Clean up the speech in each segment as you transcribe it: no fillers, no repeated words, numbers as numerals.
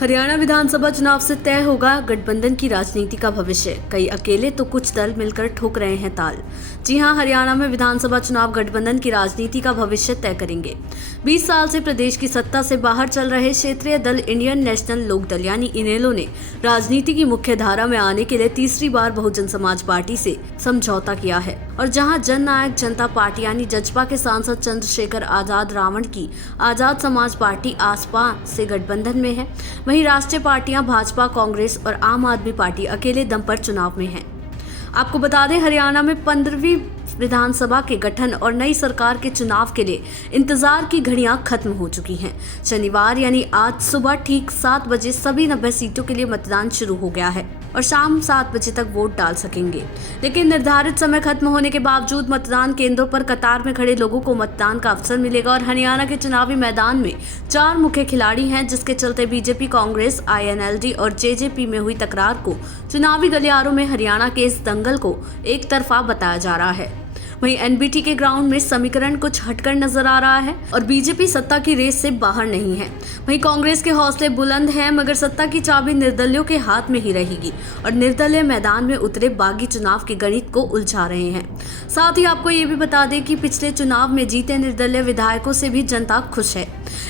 हरियाणा विधानसभा चुनाव से तय होगा गठबंधन की राजनीति का भविष्य। कई अकेले तो कुछ दल मिलकर ठोक रहे हैं ताल। जी हां, हरियाणा में विधानसभा चुनाव गठबंधन की राजनीति का भविष्य तय करेंगे। 20 साल से प्रदेश की सत्ता से बाहर चल रहे क्षेत्रीय दल इंडियन नेशनल लोकदल यानी इनेलो ने राजनीति की मुख्य धारा में आने के लिए तीसरी बार बहुजन समाज पार्टी से समझौता किया है। और जहां जन नायक जनता पार्टी यानी जजपा के सांसद चंद्रशेखर आजाद रावण की आजाद समाज पार्टी आसपा से गठबंधन में है, वहीं राष्ट्रीय पार्टियां भाजपा, कांग्रेस और आम आदमी पार्टी अकेले दम पर चुनाव में हैं। आपको बता दें, हरियाणा में 15वीं विधानसभा के गठन और नई सरकार के चुनाव के लिए इंतजार की घड़ियां खत्म हो चुकी हैं। शनिवार यानी आज सुबह ठीक 7 बजे सभी 90 सीटों के लिए मतदान शुरू हो गया है और शाम 7 बजे तक वोट डाल सकेंगे। लेकिन निर्धारित समय खत्म होने के बावजूद मतदान केंद्रों पर कतार में खड़े लोगों को मतदान का अवसर मिलेगा। और हरियाणा के चुनावी मैदान में 4 मुख्य खिलाड़ी हैं, जिसके चलते बीजेपी, कांग्रेस, INLD और JJP में हुई तकरार को चुनावी गलियारों में हरियाणा के इस दंगल को एक तरफा बताया जा रहा है। वहीं NBT के ग्राउंड में समीकरण कुछ हटकर नजर आ रहा है और बीजेपी सत्ता की रेस से बाहर नहीं है। वहीं कांग्रेस के हौसले बुलंद हैं, मगर सत्ता की चाबी निर्दलियों के हाथ में ही रहेगी और निर्दलीय मैदान में उतरे बागी चुनाव के गणित को उलझा रहे हैं। साथ ही आपको ये भी बता दें कि पिछले चुनाव में जीते निर्दलीय विधायकों से भी जनता खुश है।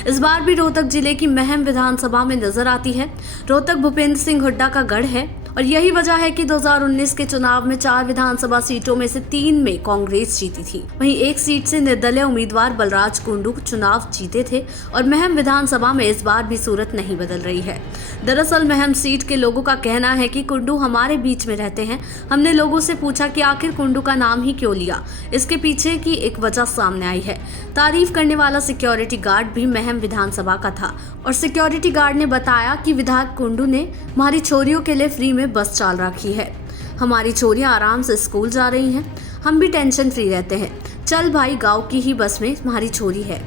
इस बार भी रोहतक जिले की महम विधानसभा में नजर आती है। रोहतक भूपेंद्र सिंह हुड्डा का गढ़ है और यही वजह है कि 2019 के चुनाव में 4 विधानसभा सीटों में से 3 में कांग्रेस जीती थी। वहीं एक सीट से निर्दलीय उम्मीदवार बलराज कुंडू चुनाव जीते थे और महम विधानसभा में इस बार भी सूरत नहीं बदल रही है। दरअसल महम सीट के लोगों का कहना है कि कुंडू हमारे बीच में रहते हैं। हमने लोगों से पूछा कि आखिर कुंडू का नाम ही क्यों लिया। इसके पीछे की एक वजह सामने आई है। तारीफ करने वाला सिक्योरिटी गार्ड भी महम विधानसभा का था और सिक्योरिटी गार्ड ने बताया कि विधायक कुंडू ने हमारी छोरियों के लिए फ्री में बस चाल रखी है। हमारी छोरियां आराम से स्कूल जा रही हैं, हम भी टेंशन फ्री रहते हैं। चल भाई, गांव की ही बस में हमारी छोरी है।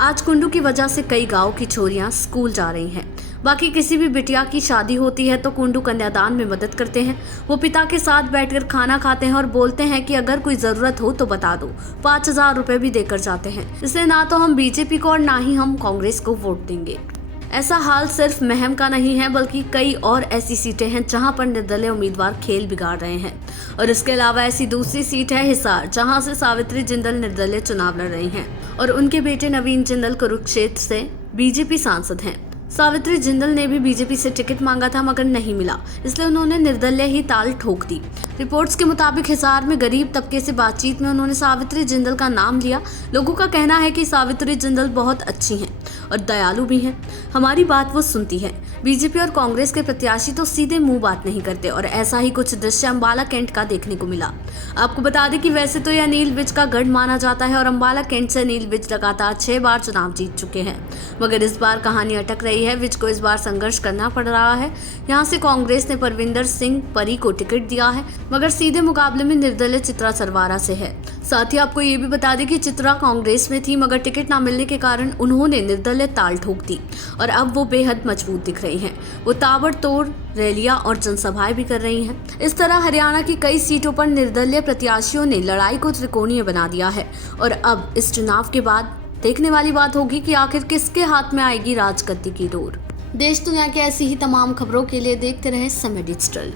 आज कुंडू की वजह से कई गांव की छोरियां स्कूल जा रही हैं। बाकी किसी भी बिटिया की शादी होती है तो कुंडू कन्यादान में मदद करते हैं। वो पिता के साथ बैठकर खाना खाते हैं और बोलते हैं कि अगर कोई जरूरत हो तो बता दो। 5000 रुपए भी देकर जाते हैं। इसलिए ना तो हम बीजेपी को और ना ही हम कांग्रेस को वोट देंगे। ऐसा हाल सिर्फ महम का नहीं है, बल्कि कई और ऐसी सीटें हैं जहां पर निर्दलीय उम्मीदवार खेल बिगाड़ रहे हैं। और इसके अलावा ऐसी दूसरी सीट है हिसार, जहां से सावित्री जिंदल निर्दलीय चुनाव लड़ रही हैं और उनके बेटे नवीन जिंदल कुरुक्षेत्र से बीजेपी सांसद हैं। सावित्री जिंदल ने भी बीजेपी से टिकट मांगा था मगर नहीं मिला, इसलिए उन्होंने निर्दलीय ही ताल ठोक दी। रिपोर्ट्स के मुताबिक हिसार में गरीब तबके से बातचीत में उन्होंने सावित्री जिंदल का नाम लिया। लोगों का कहना है कि सावित्री जिंदल बहुत अच्छी हैं और दयालु भी हैं। हमारी बात वो सुनती है। बीजेपी और कांग्रेस के प्रत्याशी तो सीधे मुंह बात नहीं करते और ऐसा ही कुछ दृश्य अंबाला कैंट का देखने को मिला। आपको बता दें कि वैसे तो यह अनिल विज का गढ़ माना जाता है और अंबाला कैंट से अनिल विज लगातार 6 बार चुनाव जीत चुके हैं, मगर इस बार कहानी अटक रही है। विज को इस बार संघर्ष करना पड़ रहा है। यहाँ से कांग्रेस ने परविंदर सिंह परी को टिकट दिया है, मगर सीधे मुकाबले में निर्दलीय चित्रा सरवारा से है। साथ ही आपको ये भी बता दें कि चित्रा कांग्रेस में थी, मगर टिकट ना मिलने के कारण उन्होंने निर्दलीय ताल ठोक दी और अब वो बेहद मजबूत दिख रही हैं। वो ताबड़तोड़ रैलियां और जनसभाएं भी कर रही हैं। इस तरह हरियाणा की कई सीटों पर निर्दलीय प्रत्याशियों ने लड़ाई को त्रिकोणीय बना दिया है और अब इस चुनाव के बाद देखने वाली बात होगी कि आखिर किसके हाथ में आएगी राजगद्दी की डोर। देश दुनिया की ऐसी ही तमाम खबरों के लिए देखते रहें समय डिजिटल।